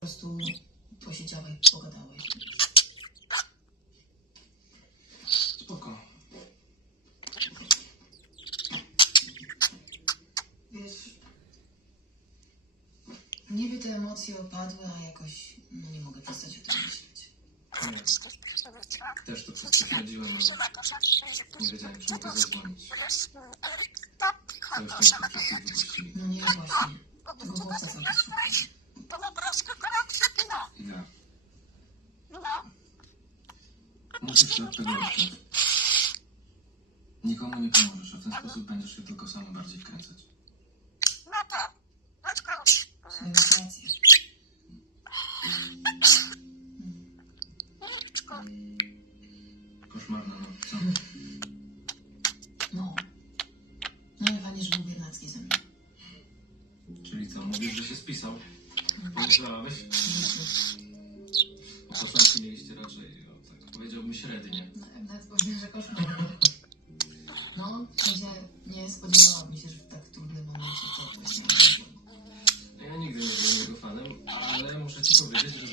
prostu posiedziałeś, pogadałeś. Spoko. Wiesz, niby te emocje opadły, a jakoś no, nie mogę przestać o tym myśleć. Nie. Też to przez przechodziłem, ale nie wiedziałem, czy mogę zadzwonić. To już po wypuścili. No nie, właśnie. Tego chłopca cały Musisz się od tego odciąć. Nikomu nie pomożesz, a w ten sposób będziesz się tylko sam bardziej wkręcać. Masz rację. Koszmarna noc, co? No. No ale fajnie, że był Biernacki ze mną. Czyli co, mówisz, że się spisał? Pomyślałeś? Życiu. O początku mieliście raczej, tak powiedziałbym, średnie. No, nawet powiem, że koszmar. No, w sensie nie spodziewałam się, że w tak trudnym momencie coś nie Ja nigdy nie byłem jego fanem, ale muszę ci powiedzieć, że